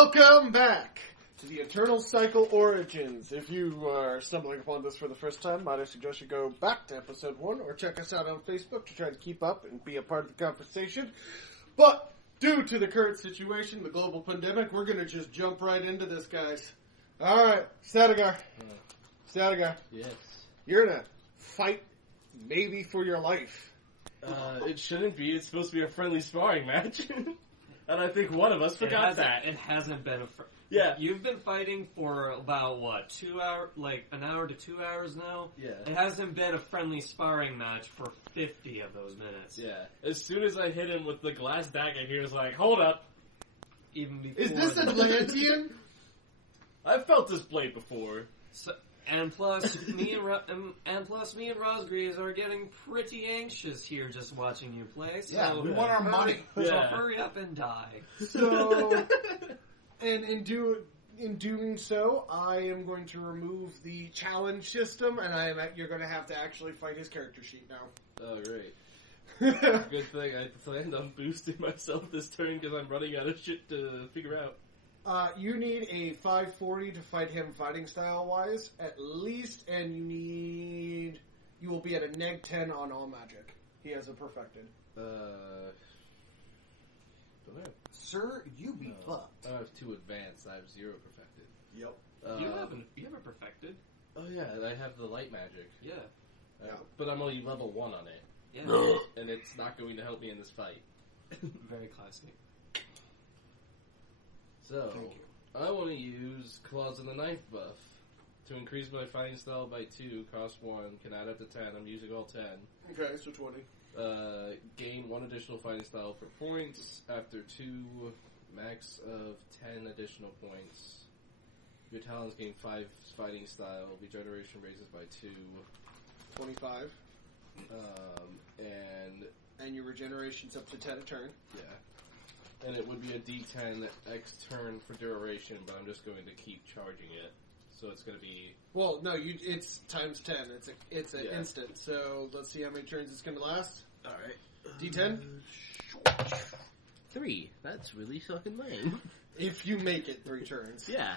Welcome back to the Eternal Cycle Origins. If you are stumbling upon this for the first time, might I suggest you go back to episode 1 or check us out on Facebook to try to keep up and be a part of the conversation. But due to the current situation, the global pandemic, we're going to just jump right into this, guys. Alright, Statigar. Statigar. Yes. You're in a fight maybe for your life. It shouldn't be. It's supposed to be a friendly sparring match. And I think one of us forgot that. It hasn't been Yeah. You've been fighting for about, what, 2 hours, like an hour to 2 hours now? Yeah. It hasn't been a friendly sparring match for 50 of those minutes. Yeah. As soon as I hit him with the glass dagger, he was like, hold up. Even before. Is this Atlantean? I've felt this blade before. So, and plus, me and Rosgreaves are getting pretty anxious here just watching you play. So Yeah, we want our money. So Yeah. hurry up and die. So, and in doing so, I am going to remove the challenge system, and you're going to have to actually fight his character sheet now. Oh, great. Good thing I planned on boosting myself this turn because I'm running out of shit to figure out. You need a 540 to fight him fighting style-wise, at least, and you will be at a neg 10 on all magic. He has it perfected. Do I have, Sir, you be fucked. I have 2 advanced. I have 0 perfected. Yep. You haven't perfected. Oh yeah, I have the light magic. Yeah. But I'm only level 1 on it. Yeah. And it's not going to help me in this fight. Very classic. So, Thank you. I want to use Claws of the Knife buff to increase my fighting style by 2, cost 1, can add up to 10, I'm using all 10. Okay, so 20. Gain 1 additional fighting style for points, after 2, max of 10 additional points. Your talents gain 5 fighting style, regeneration raises by 2. 25. And your regeneration's up to 10 a turn. yeah. And it would be a D10 X turn for duration, but I'm just going to keep charging it. So it's going to be... Well, no, it's times 10. It's an Yeah. instant. So let's see how many turns it's going to last. Alright. D10? 3. That's really fucking lame. If you make it 3 turns. Yeah.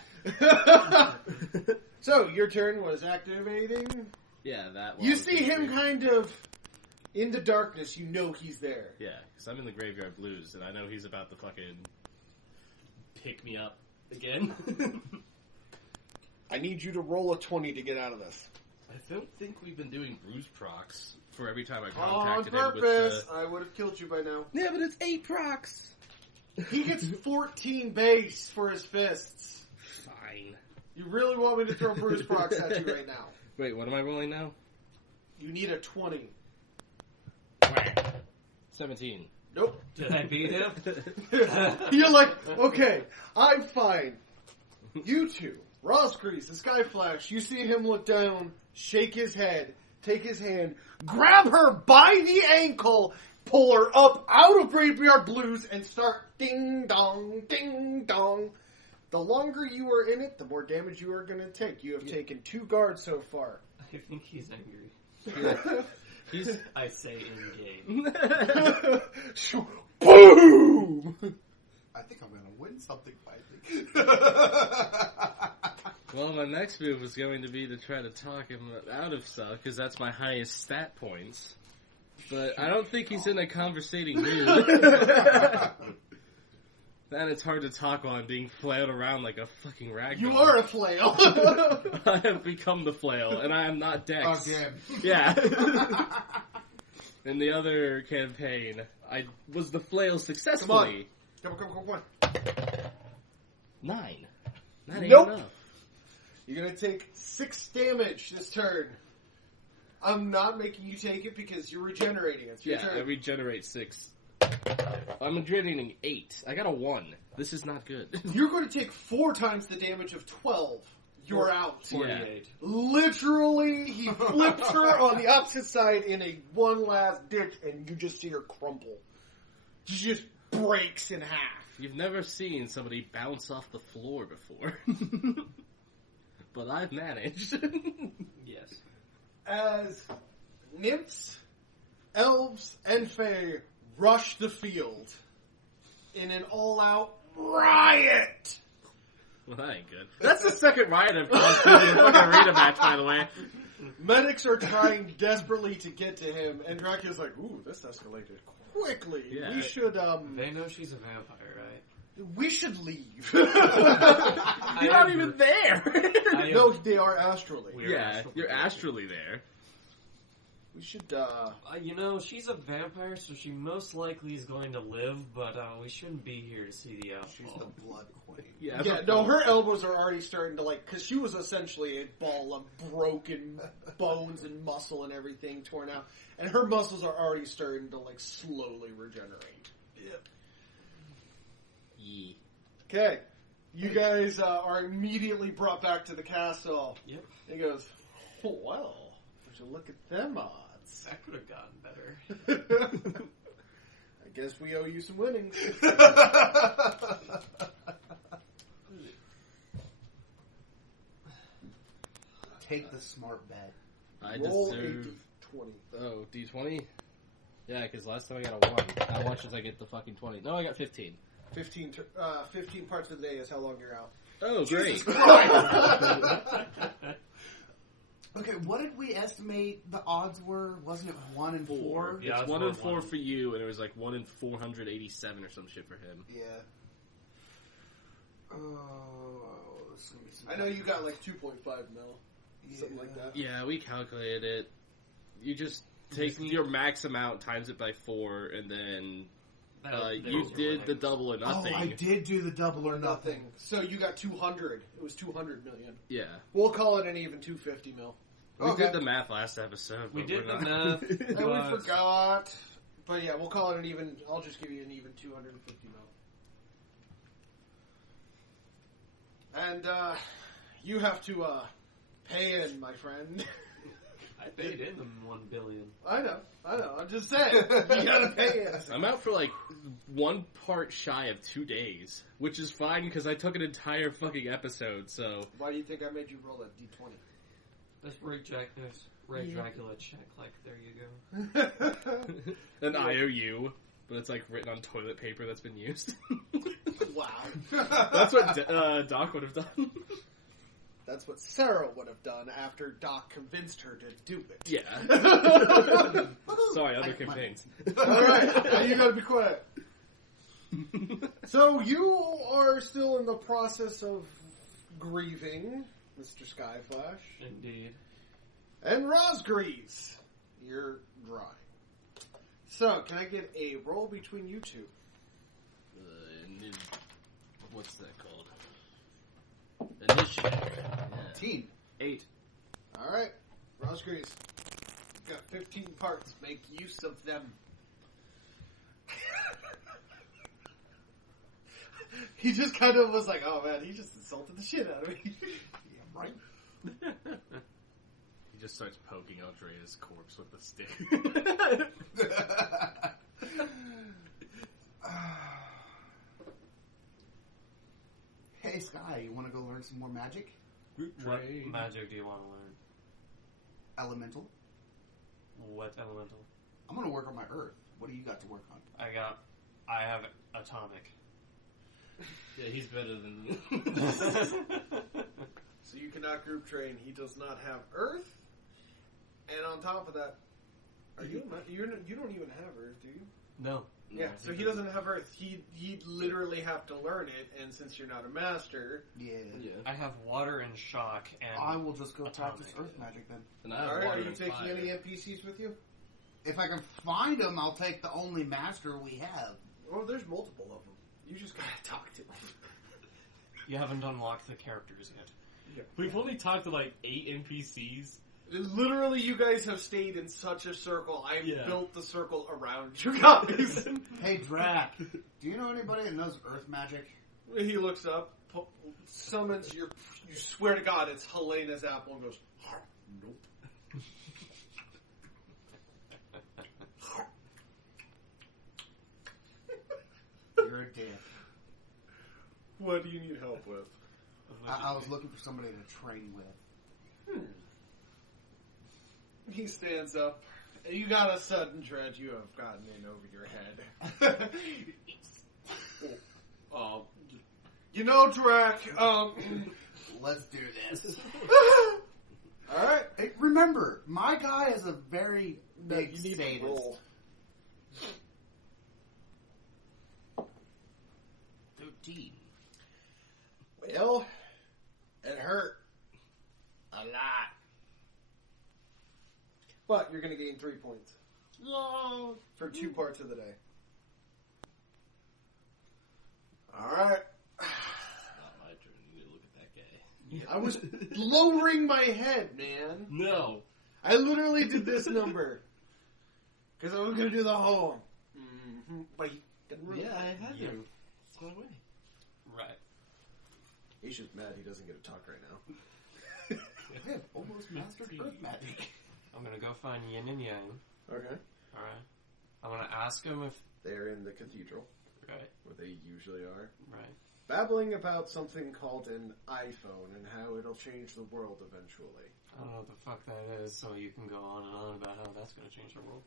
So, your turn was activating. Yeah, that one. You see him kind of in the darkness. You know he's there. Yeah, because I'm in the Graveyard Blues, and I know he's about to fucking pick me up again. I need you to roll a 20 to get out of this. I don't think we've been doing bruise procs for every time I On contacted him with purpose. the... I would have killed you by now. Yeah, but it's 8 procs. He gets 14 base for his fists. Fine. You really want me to throw Bruce Procs at you right now? Wait, what am I rolling now? You need a 20. 17. Nope. Did I beat him? You're like, okay, I'm fine. You two, Rosgreaves, the Skyflash, you see him look down, shake his head, take his hand, grab her by the ankle, pull her up out of Graveyard Blues, and start ding dong, ding dong. The longer you are in it, the more damage you are going to take. You have taken 2 guards so far. I think he's angry. He's... I say in-game. Boom! I think I'm going to win something fighting. Well, my next move was going to be to try to talk him out of stuff, because that's my highest stat points. But I don't think he's in a conversating mood. Then it's hard to talk while I'm being flailed around like a fucking ragdoll. You are a flail. I have become the flail, and I am not Dex. Again. Yeah. In the other campaign, I was the flail successfully. Come on. 9. That ain't Nope. enough. You're going to take 6 damage this turn. I'm not making you take it because you're regenerating. It's your Yeah, turn. I regenerate 6. I'm regenerating 8. I got a 1. This is not good. You're going to take 4 times the damage of 12. You're out. 48. Literally, he flipped her on the opposite side in a one last ditch, and you just see her crumple. She just breaks in half. You've never seen somebody bounce off the floor before. But I've managed. Yes. As nymphs, elves, and fae rush the field in an all-out riot. Well, that ain't good. That's the second riot I've caused in the fucking arena match, by the way. Medics are trying desperately to get to him, and Dracula's like, ooh, this escalated quickly. Yeah. We should, They know she's a vampire, right? we should leave. You're not even there. No, they are astrally. We're Yeah, astral you're projected. astrally there. We should, You know, she's a vampire, so she most likely is going to live, but we shouldn't be here to see the She's outfall. the blood queen. Yeah, yeah, no, her elbows are already starting to, like, because she was essentially a ball of broken bones and muscle and everything torn out, and her muscles are already starting to, like, slowly regenerate. Yeah. Okay. You guys are immediately brought back to the castle. Yep. He goes, oh, well, would you look at them odds? That could have gotten better. I guess we owe you some winnings. Take the smart bet. I Roll deserve... a d20. Oh, D20? Yeah, because last time I got a 1. How much does I get the fucking 20? No, I got 15. 15 parts of the day is how long you're out. Oh, great. Okay, what did we estimate the odds were? Wasn't it 1 in 4? Yeah, It's it's 1 in one- 4 for you, and it was like 1 in 487 or some shit for him. Yeah. Oh, this is gonna be some I know you got like 2.5 mil. Something like that. Yeah, we calculated it. You just take your max amount, times it by 4, and then you did the double or nothing. Oh, I did do the double or nothing. So you got 200. It was 200 million. Yeah. We'll call it an even 250 mil. We Okay. did the math last episode. We but did we're the not- math. And we but- forgot. But yeah, we'll call it an even. I'll just give you an even 250 mil. And you have to pay in, my friend. I paid in them 1 billion. I know. I'm just saying. You gotta pay in. I'm out for like 1 part shy of 2 days, which is fine because I took an entire fucking episode. So Why do you think I made you roll that d20? That's Ray Dracula check. Like, there you go. an IOU, but it's like written on toilet paper that's been used. Wow. That's what Doc would have done. That's what Sarah would have done after Doc convinced her to do it. Yeah. Sorry, other campaigns. Alright, now you gotta be quiet. So you are still in the process of grieving, Mr. Skyflash. Indeed. And Rosgreaves, you're dry. So, can I get a roll between you two? What's that called? Initiative. Yeah. Team. 8. Alright, Rosgreaves. You've got 15 parts. Make use of them. He just kind of was like, oh man, he just insulted the shit out of me. Yeah, right. He just starts poking Andrea's corpse with a stick. Hey, Sky, you want to go learn some more magic? What magic do you want to learn? Elemental. What elemental? I'm going to work on my Earth. What do you got to work on? I have atomic. Yeah, he's better than. So you cannot group train. He does not have Earth. And on top of that, you don't even have Earth, do you? No. Yeah, so he doesn't have Earth. He'd literally have to learn it, and since you're not a master... Yeah. I have water and shock, and I will just go Atomic. practice Earth magic then. And I have Alright, water are you and taking fire. any NPCs with you? If I can find them, I'll take the only master we have. Oh, there's multiple of them. You just gotta talk to them. you haven't unlocked the characters yet. We've only talked to like 8 NPCs. Literally, you guys have stayed in such a circle. I Yeah. built the circle around you guys. Hey, Drac, do you know anybody that knows Earth magic? He looks up, summons you swear to God, it's Helena's apple, and goes, nope. You're a dick. What do you need help with? I was looking for somebody to train with. He stands up. You got a sudden dread you have gotten in over your head. You know, Drac, Let's do this. alright. Hey, remember, my guy is a very big You need to sadist. roll. 13. Well, it hurt. A lot. But you're going to gain 3 points. For 2 parts of the day. Alright. Not my turn. You need to look at that guy. I was lowering my head, man. No. I literally did this number. Because I was going to do the whole. But he didn't really. Yeah, I had to. It's my way. Right. He's just mad he doesn't get to talk right now. I have almost mastered earth magic. I'm gonna go find Yin and Yang. Okay. Alright. I'm gonna ask him if... They're in the cathedral, Right. where they usually are. Right. Babbling about something called an iPhone and how it'll change the world eventually. I don't know what the fuck that is, so you can go on and on about how that's gonna change the world.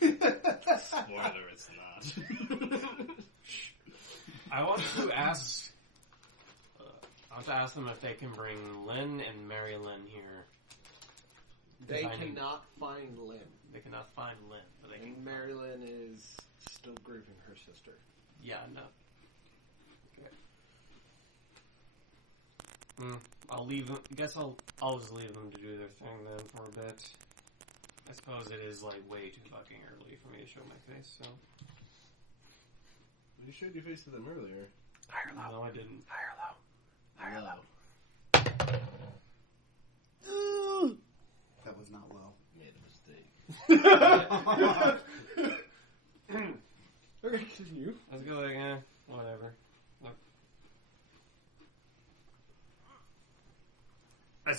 Spoiler, it's not. I want to ask... I want to ask them if they can bring Lynn and Mary Lynn here. They I need- cannot find Lynn. They cannot find Lynn, but they can... And Marilyn is still grieving her sister. Yeah, no. Okay. I'll leave them... I guess I'll just leave them to do their thing then for a bit. I suppose it is, like, way too fucking early for me to show my face, so... You showed your face to them earlier. No, I didn't. Hello. That was not low. Made a mistake. Okay, continue. Let's go again. Whatever. Look. I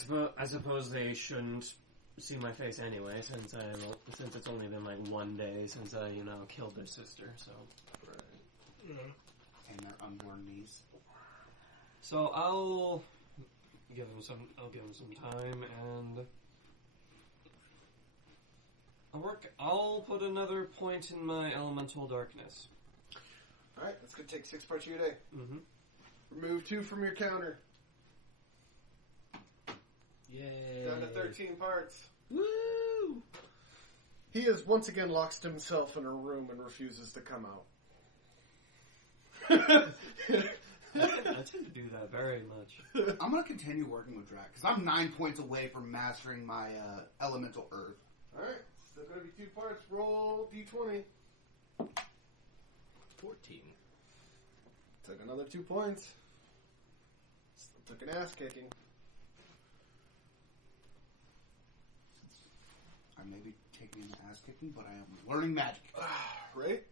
suppose they shouldn't see my face anyway, since it's only been like 1 day since I, killed their sister. So, And their unborn niece. so I'll give them some time, and I'll put another point in my elemental darkness. Alright, that's going to take 6 parts of your day. Mm-hmm. Remove 2 from your counter. Yay. Down to 13 parts. Woo! He has once again locked himself in a room and refuses to come out. I tend to do that very much. I'm going to continue working with Drac, because I'm 9 points away from mastering my elemental earth. Alright, still going to be 2 parts. Roll d20. 14. Took another 2 points. Still took an ass kicking. I may be taking an ass kicking, but I am learning magic. Right?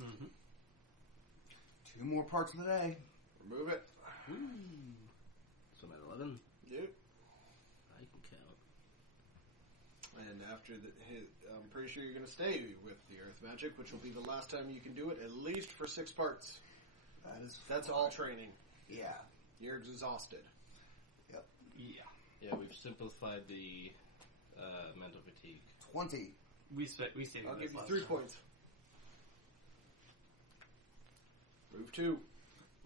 Mm-hmm. 2 more parts of the day. Remove it. So I'm at 11. Yep. I can count. And after I'm pretty sure you're going to stay with the earth magic, which will be the last time you can do it, at least for 6 parts. That's all training. Yeah. You're exhausted. Yep. Yeah. Yeah, we've simplified the mental fatigue. 20. We saved I'll this give you last 3 time. points. Move 2.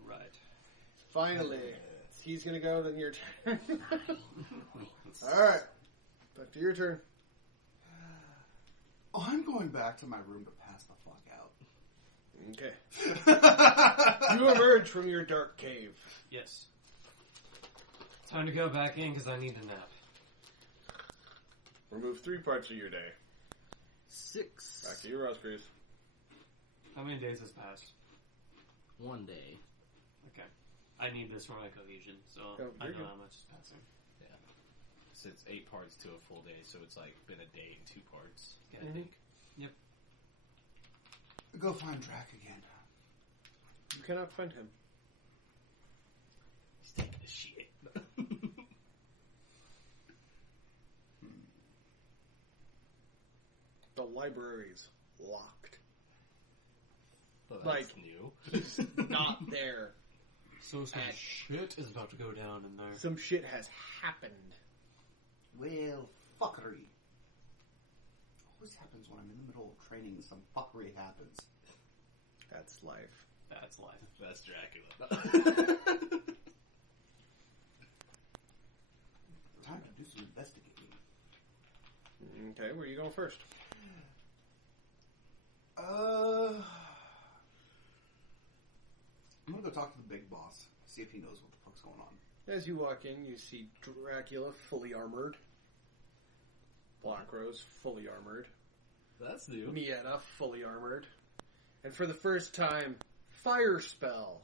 Right. Finally. He's going to go, then your turn. Alright. Back to your turn. Oh, I'm going back to my room to pass the fuck Okay. out. You emerge from your dark cave. Yes. Time to go back in because I need a nap. Remove 3 parts of your day. 6. Back to your Rosgreaves. How many days has passed? 1 day. Okay. I need this for my cohesion, so Oh, I you're know good. how much is passing. Yeah. So it's 8 parts to a full day, so it's like been a day and 2 parts. Yeah, I think. Go find Drac again. You cannot find him. He's taking a shit. The library's locked. Well, Like- that's new. He's not there. So some shit is about to go down in there. Some shit has happened. Well, fuckery. Always happens when I'm in the middle of training. Some fuckery happens. That's life. That's life. That's Dracula. Time to do some investigating. Okay, where are you going first? I'm gonna go talk to the big boss. See if he knows what the fuck's going on. As you walk in, you see Dracula fully armored. Black Rose fully armored. That's new. Mieta fully armored. And for the first time, Fire Spell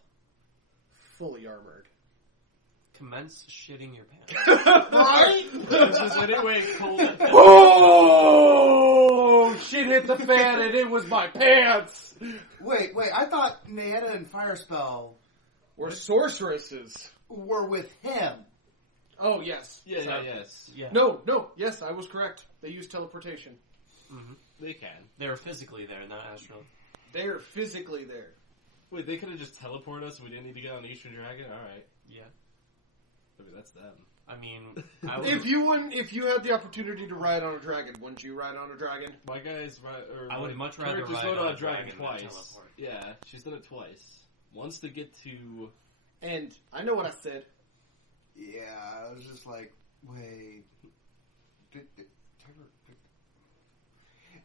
fully armored. Commence shitting your pants. Right? This is anyway cold. Oh! Shit hit the fan and it was my pants! Wait, I thought Nayetta and Firespell We're sorceresses. were with him. Oh, yes. Yeah, Sorry. yes. Yeah. No, yes, I was correct. They use teleportation. Mm-hmm. They can. They're physically there, not astral. They're physically there. Wait, they could have just teleported us. We didn't need to get on Eastern Dragon. All right. Yeah. I mean, that's them. I mean, I would, If you had the opportunity to ride on a dragon, wouldn't you ride on a dragon? My guy's right. I would much rather Claire just ride rode on on a a dragon dragon than twice. teleport. Yeah, she's done it twice. Once to get to. And I know what I said. Yeah, I was just like, wait.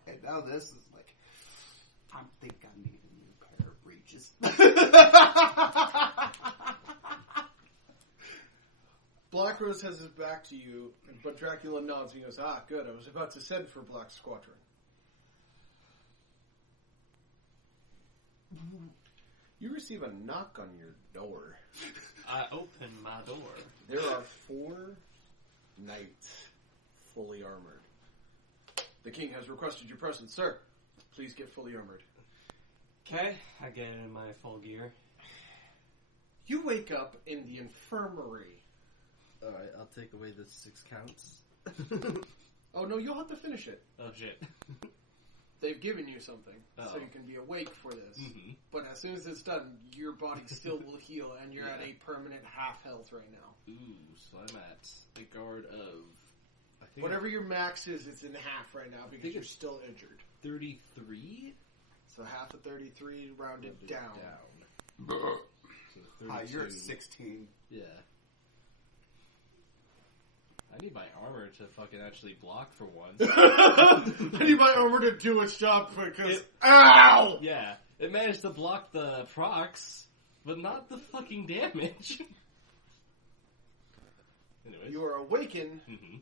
And now this is like, I think I need a new pair of breeches. Black Rose has his back to you, but Dracula nods and he goes, "Ah, good, I was about to send for Black Squadron." You receive a knock on your door. I open my door. There are 4 knights fully armored. The king has requested your presence, sir. Please get fully armored. Okay, I get in my full gear. You wake up in the infirmary. Alright, I'll take away the 6 counts. Oh no, you'll have to finish it. Oh shit. They've given you something, so Oh. you can be awake for this. Mm-hmm. But as soon as it's done, your body still will heal, and you're at a permanent half health right now. Ooh, so I'm at a guard of. I think Whatever your max is, it's in half right now because think you're it's- still injured. 33? So half of 33 rounded down. So Hi, you're at 32. 16. Yeah. I need my armor to fucking actually block for once. I need my armor to do its job because ow! Yeah, it managed to block the procs, but not the fucking damage. Anyways. You are awakened Mhm.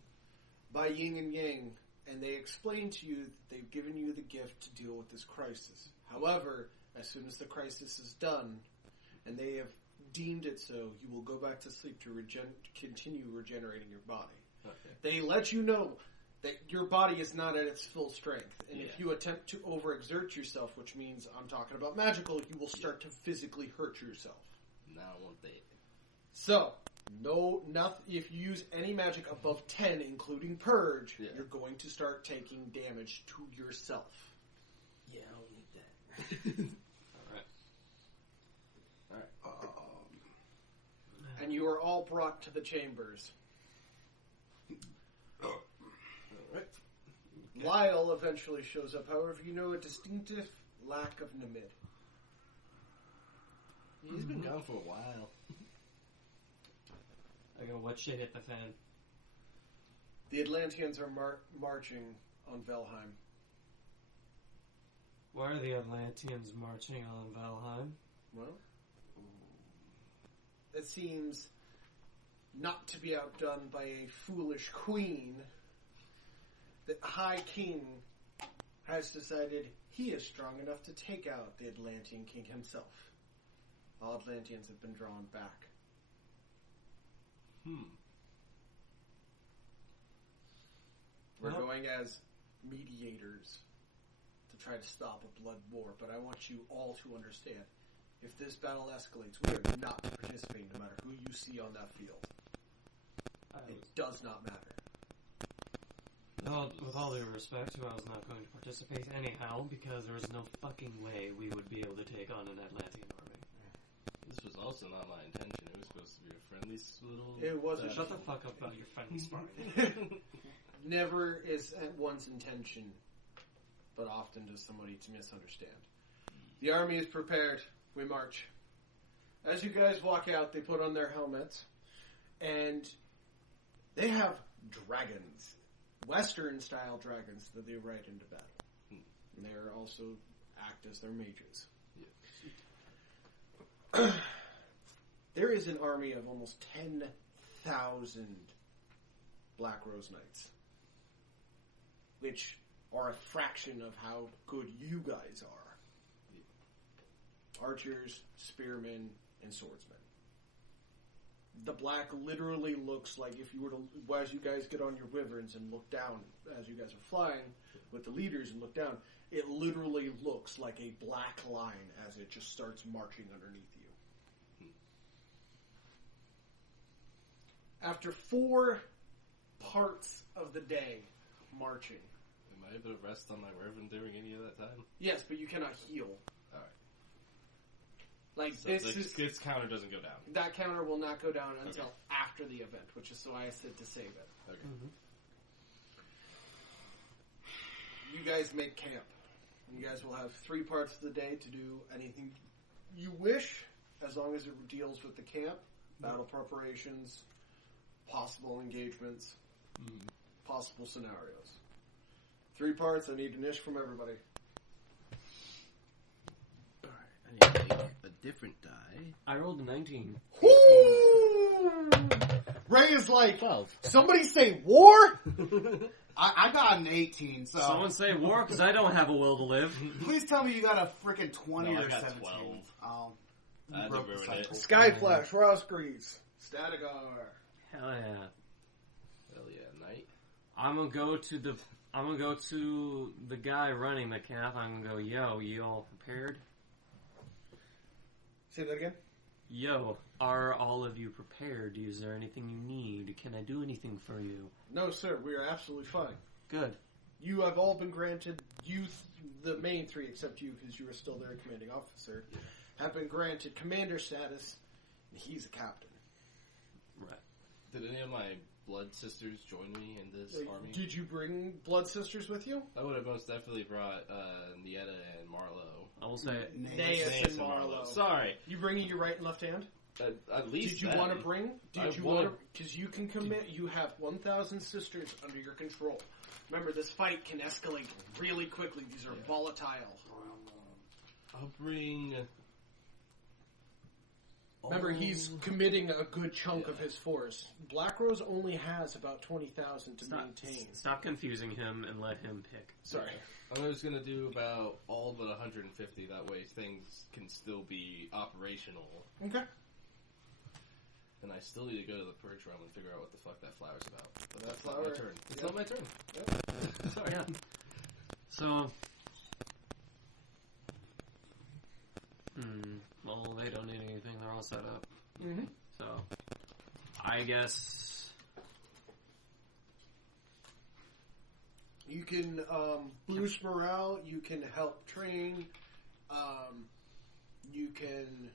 by Yin and Yang, and they explain to you that they've given you the gift to deal with this crisis. However, as soon as the crisis is done, and they have deemed it so, you will go back to sleep to continue regenerating your body. Okay. They let you know that your body is not at its full strength, and if Yeah. you attempt to overexert yourself, which means I'm talking about magical, you will start to physically hurt yourself. Now won't they? So, if you use any magic above 10, including Purge, Yeah. you're going to start taking damage to yourself. Yeah, I don't need that. Alright. And you are all brought to the chambers. Alright. Lyle eventually shows up, however, you know a distinctive lack of Namid. He's been gone for a while. I go, what shit hit the fan? The Atlanteans are marching on Velheim. Why are the Atlanteans marching on Valheim? Well, it seems not to be outdone by a foolish queen. The High King has decided he is strong enough to take out the Atlantean King himself. All Atlanteans have been drawn back. We're Well- going as mediators to try to stop a blood war, but I want you all to understand, if this battle escalates, we are not participating no matter who you see on that field. It does not matter. Well, with all due respect, I was not going to participate anyhow because there was no fucking way we would be able to take on an Atlantean army. This was also not my intention. It was supposed to be a friendly little. It wasn't. Shut the fuck up about your friendly sparring. Never is one's intention, but often does somebody to misunderstand. The army is prepared. We march. As you guys walk out, they put on their helmets, and they have dragons, Western-style dragons that they ride into battle. And they also act as their mages. Yeah. There is an army of almost 10,000 Black Rose Knights, which are a fraction of how good you guys are. Archers, spearmen, and swordsmen. The black literally looks like if you were to, as you guys get on your wyverns and look down, as you guys are flying with the leaders and look down, it literally looks like a black line as it just starts marching underneath you. After 4 parts of the day marching. Am I able to rest on my wyvern during any of that time? Yes, but you cannot heal. Alright. Like, So this counter doesn't go down. That counter will not go down until after the event, which is why I said to save it. Okay. You guys make camp. You guys will have 3 parts of the day to do anything you wish, as long as it deals with the camp, battle preparations, possible engagements, possible scenarios. 3 parts. I need an ish from everybody. Alright, I need to make a different die. I rolled a 19. Woo! Ray is like, 12. somebody say war? I got an 18, so... Someone say war, because I don't have a will to live. Please tell me you got a freaking 20 No, I or got 17. 12. Oh. I You broke the ruined it. cycle. Skyflash, Rosgreaves, Statigar. Hell yeah. Hell yeah, knight. I'm gonna go to the guy running the camp. I'm gonna go, yo, you all prepared? Say that again? Yo, are all of you prepared? Is there anything you need? Can I do anything for you? No, sir. We are absolutely fine. Good. You have all been granted, the main 3, except you, because you are still their commanding officer, have been granted commander status, and he's a captain. Right. Did any of my blood sisters join me in this army? Did you bring blood sisters with you? I would have most definitely brought Nieta and Marlowe. I will say, Naeus Naeus and Marlowe. Sorry. You bringing your right and left hand? At least Did you then. want to bring? I Did you wanna- want to? Because you can commit. You have 1,000 sisters under your control. Remember, this fight can escalate really quickly. These are volatile. I'll bring... Remember, he's committing a good chunk of his force. Black Rose only has about 20,000 to maintain. Stop confusing him and let him pick. Sorry. I was going to do about all but 150. That way things can still be operational. Okay. And I still need to go to the purge room and figure out what the fuck that flower's about. But That that's not flower- my turn. It's yeah. not my turn. Sorry. Yeah. So, well, they don't need anything. They're all set up. Mm-hmm. So, I guess You can boost morale. You can help train. You can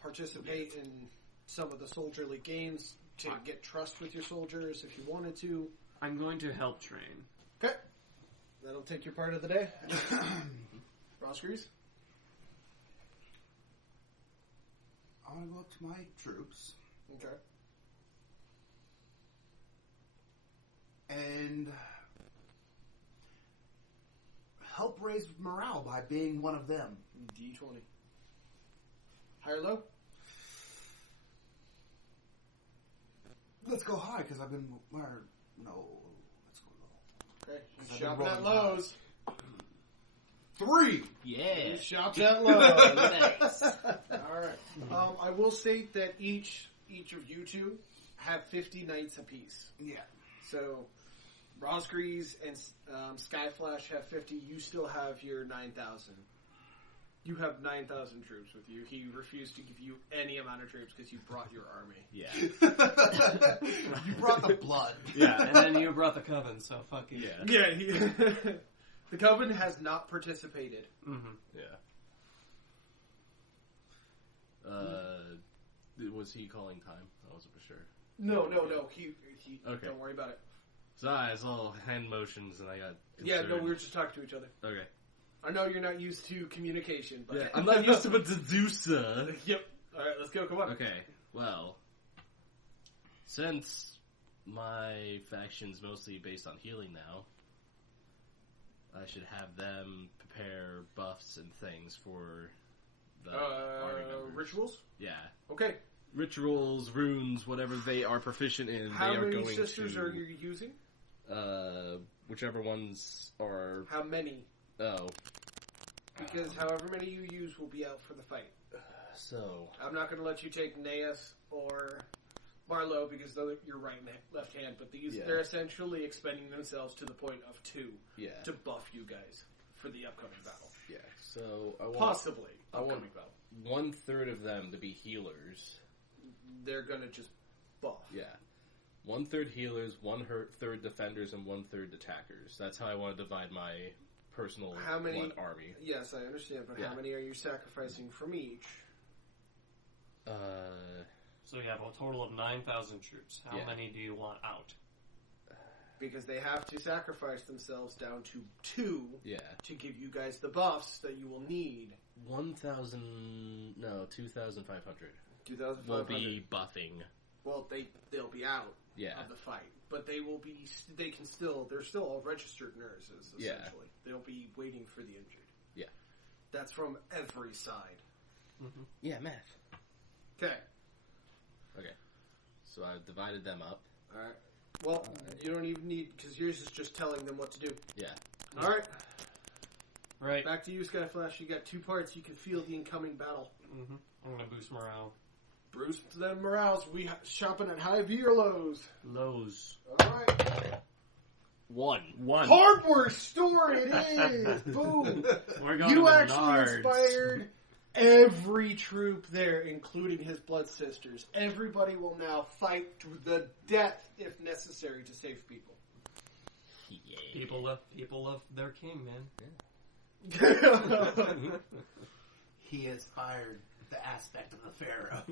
participate in some of the soldierly games to get trust with your soldiers if you wanted to. I'm going to help train. Okay. That'll take your part of the day. Rosgreaves? I want to go up to my troops Okay. and help raise morale by being one of them. D20. High or low? Let's go high because I've been. Or, no, let's go low. Okay. I've Shopping been at rolling lows. 3. Yeah. Shops at lows. Nice. Alright. I will state that each of you two have 50 knights apiece. Yeah. So, Rosgreaves and Skyflash have 50. You still have your 9,000. You have 9,000 troops with you. He refused to give you any amount of troops because you brought your army. Yeah. You brought the blood. Yeah, and then you brought the coven, so fuck it. Yeah. Yeah, the Coven has not participated. Mm-hmm. Yeah. Was he calling time? I wasn't for sure. No. He Okay. don't worry about it. So I saw hand motions and I got Yeah, no, concerned. we were just talking to each other. Okay. I know you're not used to communication, but... Yeah, I'm not used to a deducer. Yep. Alright, let's go. Come on. Okay, well, since my faction's mostly based on healing now, I should have them prepare buffs and things for the army members. Rituals? Yeah. Okay. Rituals, runes, whatever they are proficient in, How they are many going sisters to... are you using? Whichever ones are... How many? Oh. Because however many you use will be out for the fight. So... I'm not going to let you take Naeus or Marlowe because they're your right and left hand, but they're essentially expending themselves to the point of 2 to buff you guys for the upcoming battle. Yeah, so I want... Possibly I want upcoming battle. 1/3 of them to be healers. They're going to just buff. Yeah. 1/3 healers, 1/3 defenders, and 1/3 attackers. That's how I want to divide my personal army. Yes, I understand, but how many are you sacrificing from each? So you have a total of 9,000 troops. How many do you want out? Because they have to sacrifice themselves down to 2 to give you guys the buffs that you will need. 2,500 2,500 will be buffing. Well, they'll be out of the fight, but they're still all registered nurses, essentially. They'll be waiting for the injured. Yeah. That's from every side. Mm-hmm. Yeah, math. Okay. So I've divided them up. Alright. Well, you don't even need, because yours is just telling them what to do. Yeah. Alright. Right. Back to you, Skyflash. You got 2 parts. You can feel the incoming battle. Mm-hmm. I'm going to boost morale. Boost them morales. We shopping at high V or lows? Lows. Alright. 1. Hardware store it is! Boom! We're going You to actually Menards. inspired every troop there, including his blood sisters. Everybody will now fight to the death if necessary to save people. Yeah. People love their king, man. He inspired the aspect of the Pharaoh.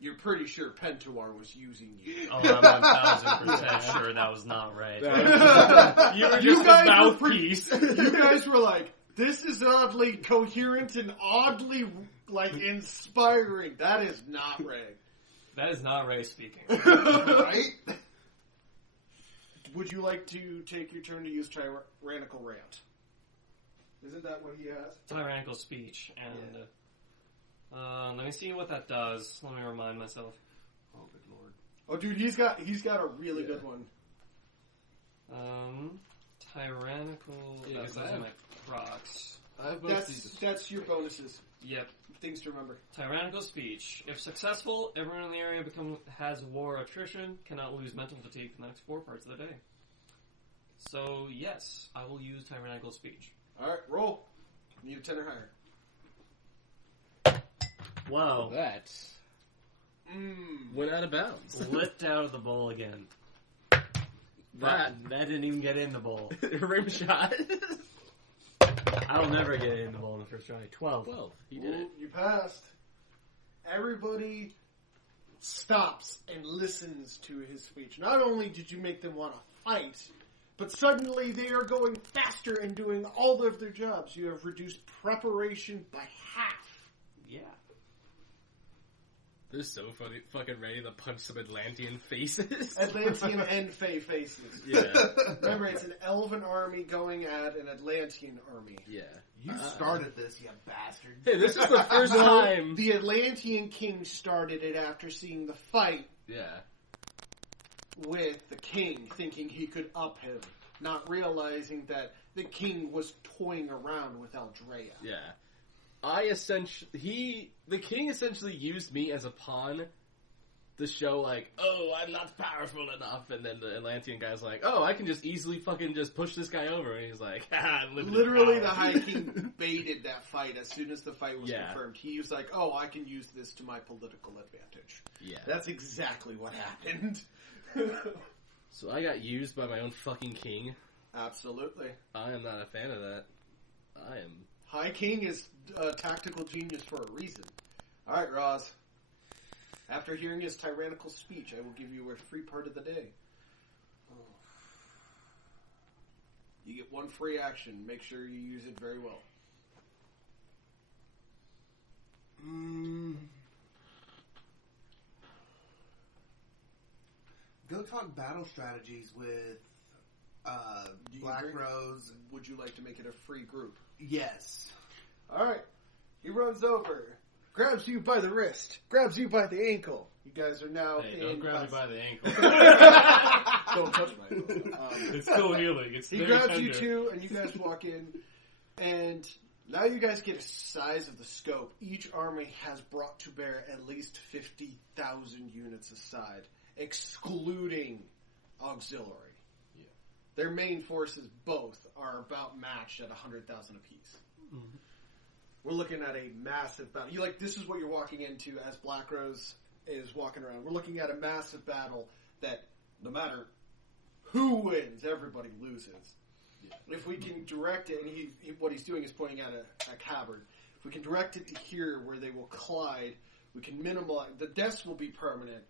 You're pretty sure Pentuar was using you. Oh, I'm 1,000% sure that was not right. You were You just a guys were mouthpiece. You guys were like, this is oddly coherent and oddly, inspiring. That is not Ray. That is not Ray speaking. Right? Would you like to take your turn to use tyrannical rant? Isn't that what he has? Tyrannical speech. And let me see what that does. Let me remind myself. Oh, good lord. Oh, dude, he's got a really good one. Tyrannical. Yeah, That's 'cause I have- my procs. I have both these. That's your bonuses. Yep. Things to remember. Tyrannical speech. If successful, everyone in the area has war attrition, cannot lose mental fatigue for the next 4 parts of the day. So, yes, I will use tyrannical speech. Alright, roll. Need a 10 or higher. Wow. That went out of bounds. Lift out of the bowl again. That That didn't even get in the bowl. rim shot. I'll never get in the bowl in the first try. 12. 12. He did it. You passed. Everybody stops and listens to his speech. Not only did you make them want to fight, but suddenly they are going faster and doing all of their jobs. You have reduced preparation by half. Yeah. They're so funny, fucking ready to punch some Atlantean faces. Atlantean and Fey faces. Yeah. Remember, it's an elven army going at an Atlantean army. Yeah. You started this, you bastard. Hey, this is the first time. The Atlantean king started it after seeing the fight Yeah. with the king, thinking he could up him, not realizing that the king was toying around with Aldrea. Yeah. The king essentially used me as a pawn to show, like, oh, I'm not powerful enough, and then the Atlantean guy's like, oh, I can just easily fucking just push this guy over, and he's like, ha, limited Literally, the power. High King baited that fight as soon as the fight was Yeah. confirmed. He was like, oh, I can use this to my political advantage. Yeah. That's exactly what happened. So I got used by my own fucking king. Absolutely. I am not a fan of that. I am... High King is a tactical genius for a reason. Alright, Roz. After hearing his tyrannical speech, I will give you a free part of the day. You get one free action. Make sure you use it very well. Go talk battle strategies with Do you Black agree? Rose. Would you like to make it a free group? Yes. Alright. He runs over, grabs you by the wrist, grabs you by the ankle. You guys are now Hey, in... don't grab me by the ankle. Don't touch my ankle. It's still healing. It's He very grabs you tender. two, and you guys walk in, and now you guys get a size of the scope. Each army has brought to bear at least 50,000 units aside, excluding auxiliary. Yeah. Their main forces, both, are about matched at 100,000 apiece. Mhm. We're looking at a massive battle. This is what you're walking into as Black Rose is walking around. We're looking at a massive battle that no matter who wins, everybody loses. Yeah. If we can direct it, and what he's doing is pointing at a cavern. If we can direct it to here where they will collide, we can minimize. The deaths will be permanent,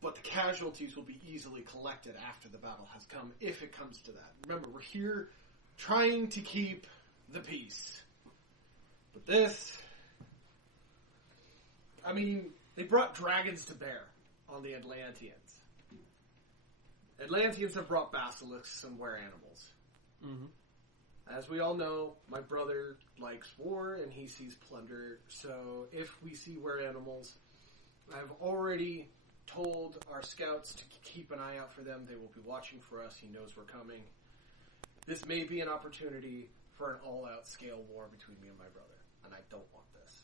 but the casualties will be easily collected after the battle has come, if it comes to that. Remember, we're here trying to keep the peace. But this, I mean, they brought dragons to bear on the Atlanteans. Atlanteans have brought basilisks and were-animals. Mm-hmm. As we all know, my brother likes war and he sees plunder. So if we see were-animals, I've already told our scouts to keep an eye out for them. They will be watching for us. He knows we're coming. This may be an opportunity for an all-out scale war between me and my brother. And I don't want this.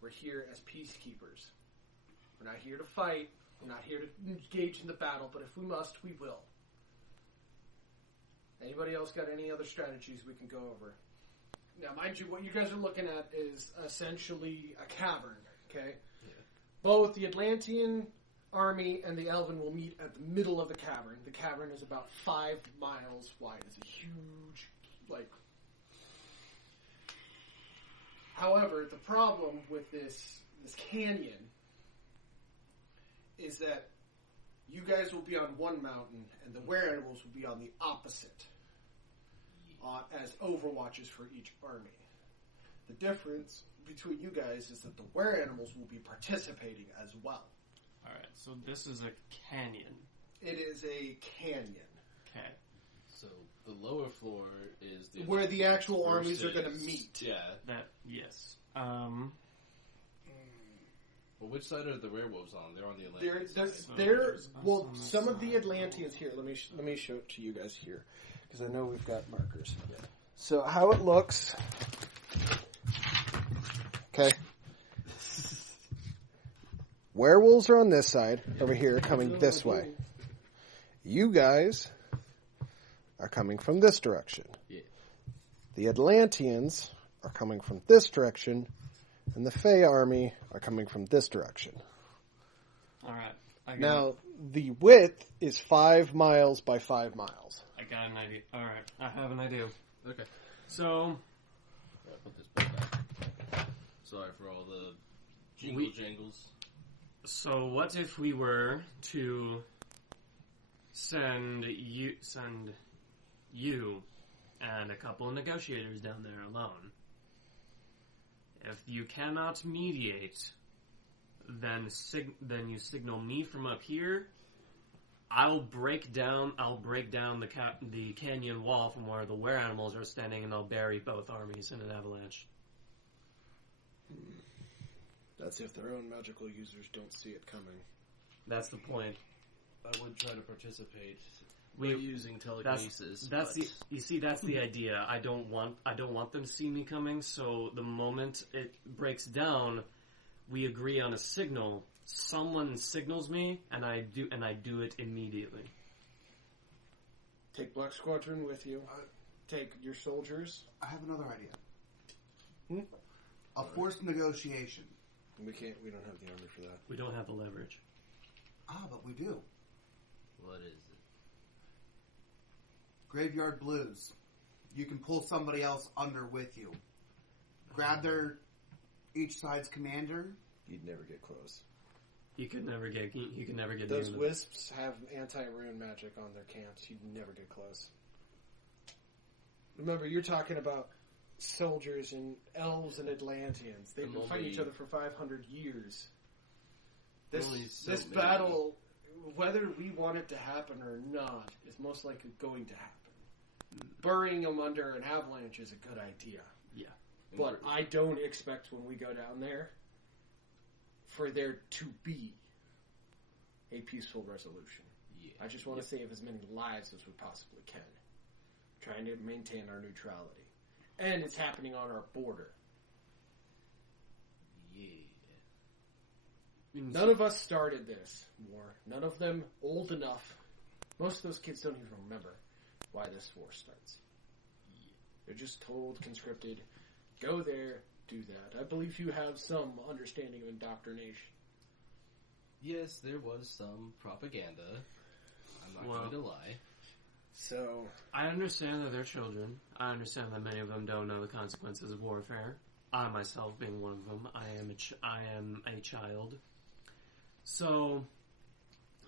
We're here as peacekeepers. We're not here to fight. We're not here to engage in the battle, but if we must, we will. Anybody else got any other strategies we can go over? Now, mind you, what you guys are looking at is essentially a cavern, okay? Yeah. Both the Atlantean army and the Elven will meet at the middle of the cavern. The cavern is about 5 miles wide. It's a huge, However, the problem with this canyon is that you guys will be on one mountain and the were-animals will be on the opposite as overwatches for each army. The difference between you guys is that the were-animals will be participating as well. Alright, so this is a canyon. It is a canyon. Okay. So the lower floor is the Where the actual armies are versus- going to meet. Yeah. That, yes. Well, which side are the werewolves on? They're on the Atlanteans. Well, some of the Atlanteans here. Let me show it to you guys here, because I know we've got markers. So how it looks. Okay. Werewolves are on this side, over here, coming this way. You guys are coming from this direction. Yeah. The Atlanteans are coming from this direction, and the Fey army are coming from this direction. Alright. Now, the width is 5 miles by 5 miles. I got an idea. Alright, I have an idea. Okay. So, Yeah, put this book back. Sorry for all the jangles. So what if we were to send you and a couple of negotiators down there alone? If you cannot mediate, then you signal me from up here. I'll break down the canyon wall from where the were-animals are standing, and I'll bury both armies in an avalanche. That's if their own magical users don't see it coming. That's the point. I would try to participate. We- We're using telekinesis. That's but- that's the idea. I don't want them to see me coming. So the moment it breaks down, we agree on a signal. Someone signals me, and I do it immediately. Take Black Squadron with you. Take your soldiers. I have another idea. Hmm? A forced negotiation. We don't have the army for that. We don't have the leverage. Ah, but we do. What is it? Graveyard Blues. You can pull somebody else under with you. Grab each side's commander. You'd never get close. You could never get Those near them. wisps have anti-rune magic on their camps. You'd never get close. Remember, you're talking about soldiers and elves and Atlanteans. They've been fighting each other for 500 years. This battle, whether we want it to happen or not, is most likely going to happen. Burying them under an avalanche is a good idea. Yeah. But I don't expect when we go down there for there to be a peaceful resolution. Yeah. I just want to save as many lives as we possibly can. Trying to maintain our neutrality. And it's happening on our border. Yeah. None of us started this war. None of them old enough. Most of those kids don't even remember why this war starts. They're just told, conscripted, go there, do that. I believe you have some understanding of indoctrination. Yes, there was some propaganda. I'm not going to lie. So, I understand that they're children. I understand that many of them don't know the consequences of warfare. I myself being one of them. I am a child. So,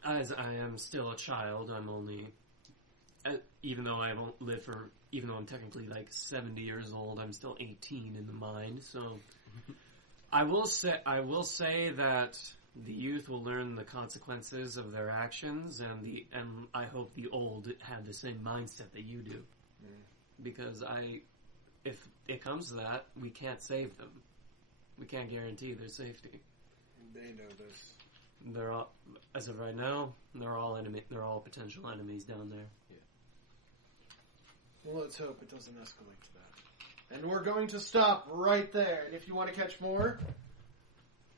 as I am still a child, I'm only, even though I'm technically like 70 years old, I'm still 18 in the mind. So, I will say that the youth will learn the consequences of their actions, and I hope the old have the same mindset that you do. Because if it comes to that, we can't save them. We can't guarantee their safety. they know this. They're all, as of right now, they're all potential enemies down there. Well, let's hope it doesn't escalate to that. And we're going to stop right there. And if you want to catch more,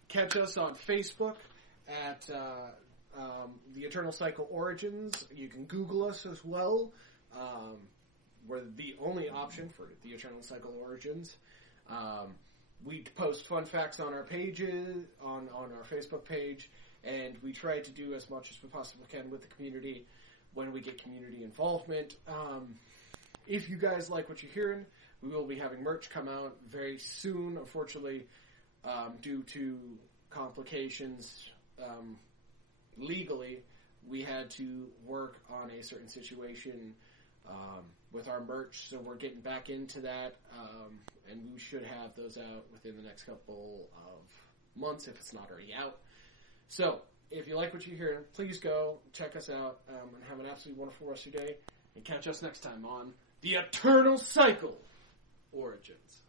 catch us on Facebook at The Eternal Cycle Origins. You can Google us as well. We're the only option for The Eternal Cycle Origins. We post fun facts on our pages, on our Facebook page, and we try to do as much as we possibly can with the community when we get community involvement. If you guys like what you're hearing, we will be having merch come out very soon. Unfortunately, due to complications legally, we had to work on a certain situation with our merch, so we're getting back into that, and we should have those out within the next couple of months if it's not already out. So, if you like what you hear, please go check us out and have an absolutely wonderful rest of your day, and catch us next time on The Eternal Cycle Origins.